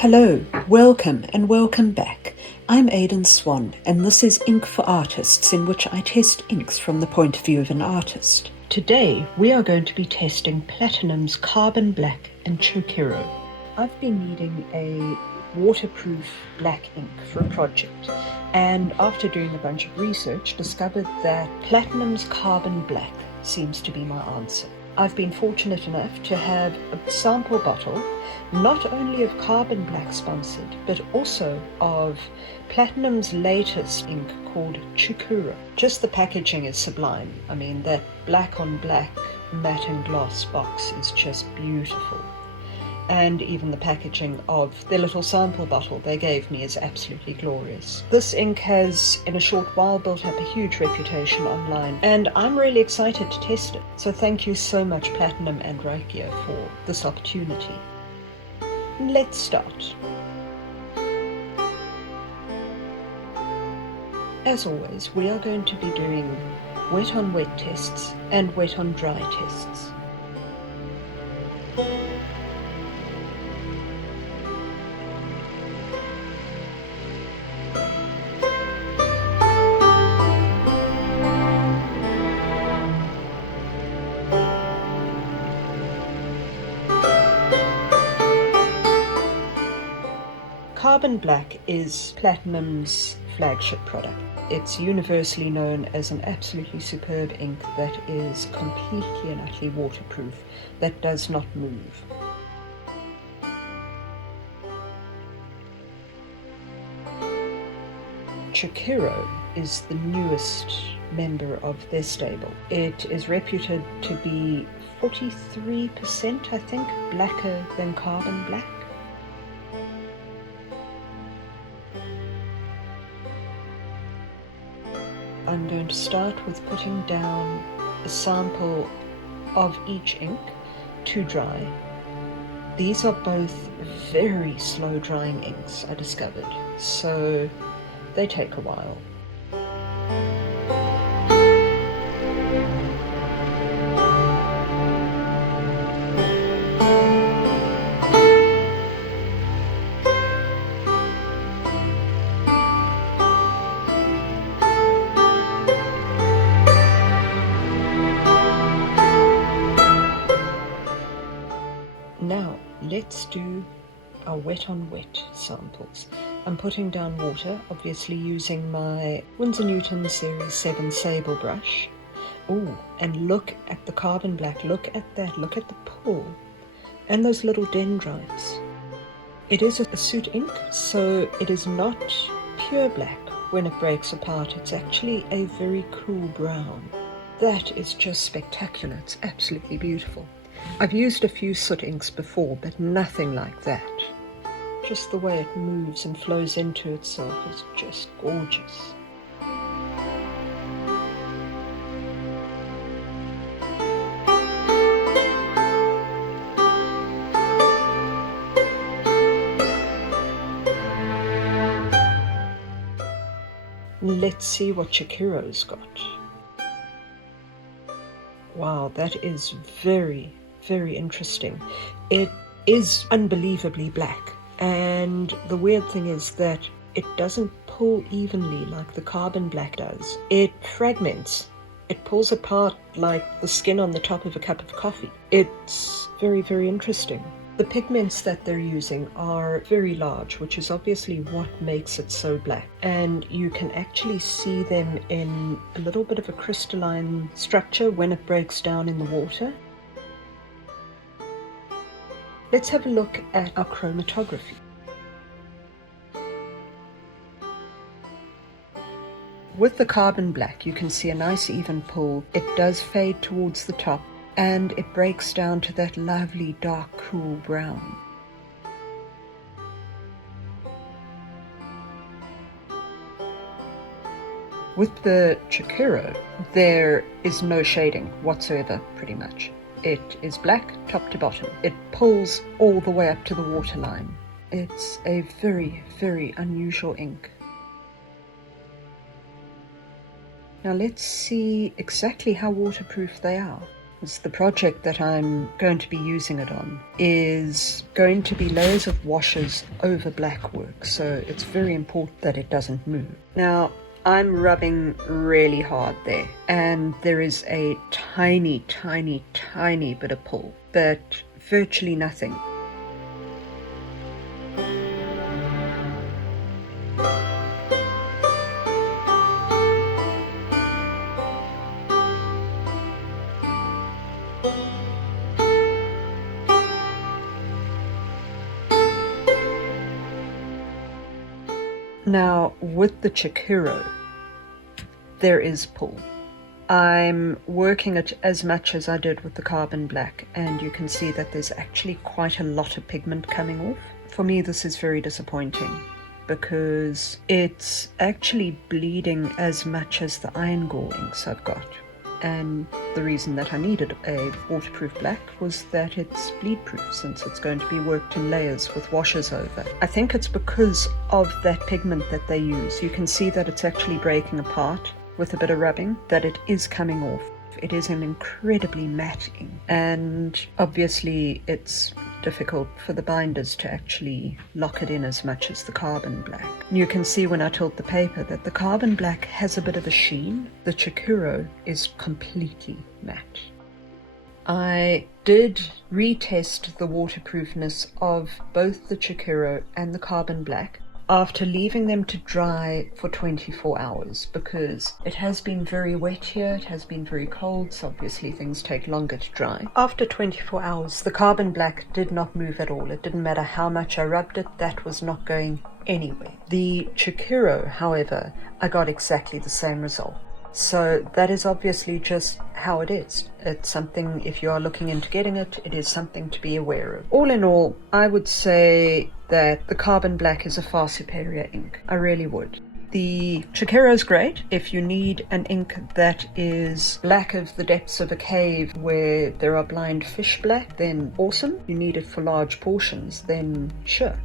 Hello, welcome and welcome back. I'm Aidan Swan and this is Ink for Artists, in which I test inks from the point of view of an artist. Today we are going to be testing Platinum's Carbon Black and Chou Kuro. I've been needing a waterproof black ink for a project, and after doing a bunch of research discovered that Platinum's Carbon Black seems to be my answer. I've been fortunate enough to have a sample bottle, not only of Carbon Black sponsored, but also of Platinum's latest ink called Chou Kuro. Just the packaging is sublime. I mean, that black on black matte and gloss box is just beautiful. And even the packaging of the little sample bottle they gave me is absolutely glorious. This ink has, in a short while, built up a huge reputation online, and I'm really excited to test it. So thank you so much, Platinum and WriteGear, for this opportunity. Let's start. As always, we are going to be doing wet on wet tests and wet on dry tests. Carbon Black is Platinum's flagship product. It's universally known as an absolutely superb ink that is completely and utterly waterproof, that does not move. Chou Kuro is the newest member of their stable. It is reputed to be 43%, I think, blacker than Carbon Black. I'm going to start with putting down a sample of each ink to dry. These are both very slow drying inks, I discovered, so they take a while. Now, let's do our wet on wet samples. I'm putting down water, obviously using my Winsor Newton Series 7 Sable brush. Oh, and look at the Carbon Black, look at that, look at the pull, and those little dendrites. It is a soot ink, so it is not pure black when it breaks apart. It's actually a very cool brown. That is just spectacular, it's absolutely beautiful. I've used a few soot inks before, but nothing like that. Just the way it moves and flows into itself is just gorgeous. Let's see what Chou Kuro's got. Wow, that is very, very interesting. It is unbelievably black, and the weird thing is that it doesn't pull evenly like the Carbon Black does. It fragments. It pulls apart like the skin on the top of a cup of coffee. It's very, very interesting. The pigments that they're using are very large, which is obviously what makes it so black. And you can actually see them in a little bit of a crystalline structure when it breaks down in the water. Let's have a look at our chromatography. With the Carbon Black, you can see a nice even pull. It does fade towards the top, and it breaks down to that lovely dark cool brown. With the Chou Kuro, there is no shading whatsoever, pretty much. It is black top to bottom. It pulls all the way up to the waterline. It's a very, very unusual ink. Now let's see exactly how waterproof they are. The project that I'm going to be using it on is going to be layers of washes over black work, so it's very important that it doesn't move. Now, I'm rubbing really hard there, and there is a tiny, tiny, tiny bit of pull, but virtually nothing. Now, with the Chou Kuro, there is pull. I'm working it as much as I did with the carbon black, and you can see that there's actually quite a lot of pigment coming off. For me, this is very disappointing because it's actually bleeding as much as the iron gore inks I've got. And the reason that I needed a waterproof black was that it's bleed proof, since it's going to be worked in layers with washes over. I think it's because of that pigment that they use. You can see that it's actually breaking apart with a bit of rubbing, that it is coming off. It is an incredibly matte ink, and obviously it's difficult for the binders to actually lock it in as much as the carbon black. You can see when I tilt the paper that the carbon black has a bit of a sheen. The Chou Kuro is completely matte. I did retest the waterproofness of both the Chou Kuro and the carbon black after leaving them to dry for 24 hours, because it has been very wet here, it has been very cold, so obviously things take longer to dry. After 24 hours, the carbon black did not move at all. It didn't matter how much I rubbed it, that was not going anywhere. The Chou Kuro, however, I got exactly the same result. So that is obviously just how it is. It's something, if you are looking into getting it, it is something to be aware of. All in all, I would say that the carbon black is a far superior ink. I really would. The Chou Kuro is great if you need an ink that is black of the depths of a cave where there are blind fish black, then awesome. You need it for large portions, then sure.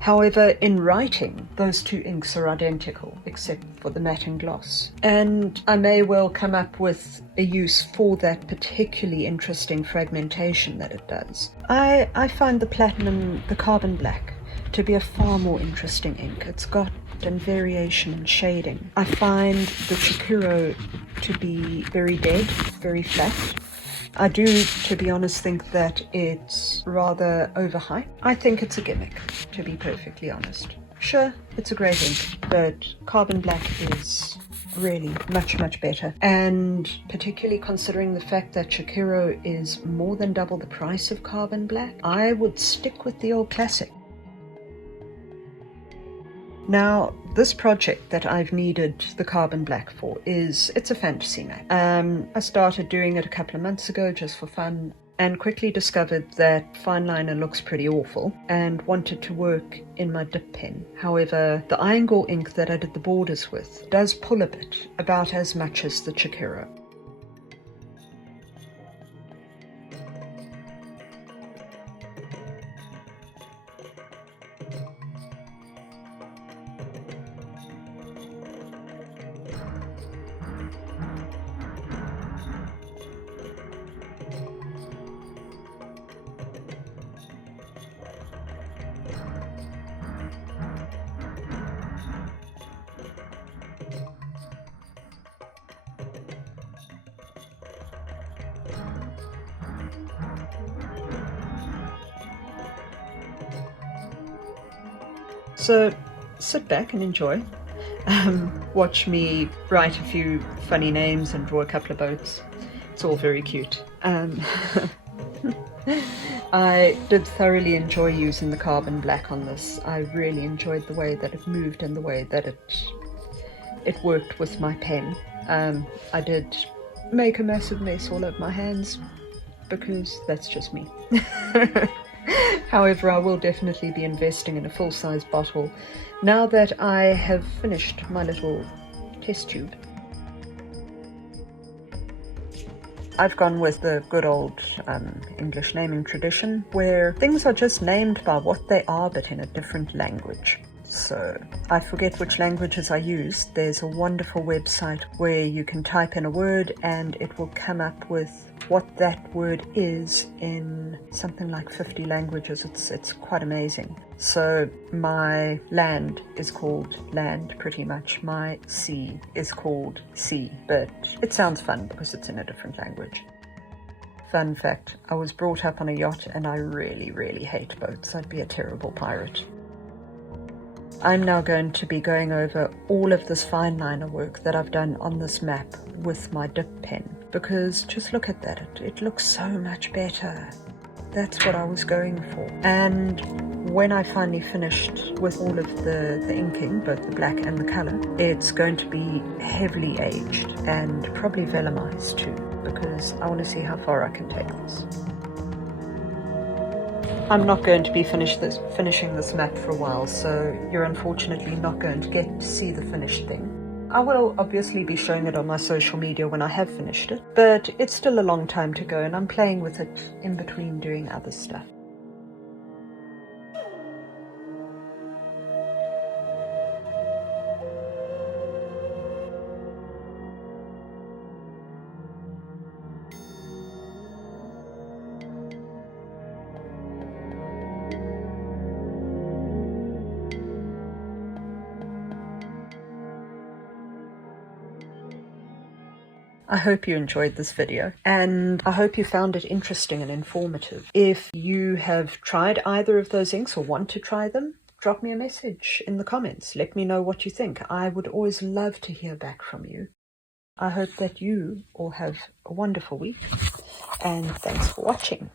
However, in writing, those two inks are identical, except for the matte and gloss. And I may well come up with a use for that particularly interesting fragmentation that it does. I find the carbon black, to be a far more interesting ink. It's got variation and shading. I find the Chou Kuro to be very dead, very flat. I do, to be honest, think that it's rather overhyped. I think it's a gimmick, to be perfectly honest. Sure, it's a great ink, but carbon black is really much, much better. And particularly considering the fact that Chou Kuro is more than double the price of carbon black, I would stick with the old classic. Now, this project that I've needed the carbon black for it's a fantasy map. I started doing it a couple of months ago just for fun, and quickly discovered that fine liner looks pretty awful and wanted to work in my dip pen. However, the iron gore ink that I did the borders with does pull a bit, about as much as the Chou Kuro. So sit back and enjoy. Watch me write a few funny names and draw a couple of boats. It's all very cute. I did thoroughly enjoy using the carbon black on this. I really enjoyed the way that it moved and the way that it worked with my pen. I did make a massive mess all over my hands, because that's just me. However, I will definitely be investing in a full-size bottle now that I have finished my little test tube. I've gone with the good old English naming tradition, where things are just named by what they are, but in a different language. So I forget which languages I used. There's a wonderful website where you can type in a word and it will come up with what that word is in something like 50 languages. It's quite amazing. So my land is called land pretty much. My sea is called sea, but it sounds fun because it's in a different language. Fun fact, I was brought up on a yacht and I really, really hate boats. I'd be a terrible pirate. I'm now going to be going over all of this fine liner work that I've done on this map with my dip pen, because just look at that, it looks so much better. That's what I was going for. And when I finally finished with all of the inking, both the black and the color, it's going to be heavily aged and probably velumized too, because I want to see how far I can take this. I'm not going to be finishing this map for a while, so you're unfortunately not going to get to see the finished thing. I will obviously be showing it on my social media when I have finished it, but it's still a long time to go and I'm playing with it in between doing other stuff. I hope you enjoyed this video, and I hope you found it interesting and informative. If you have tried either of those inks or want to try them, drop me a message in the comments. Let me know what you think. I would always love to hear back from you. I hope that you all have a wonderful week, and thanks for watching.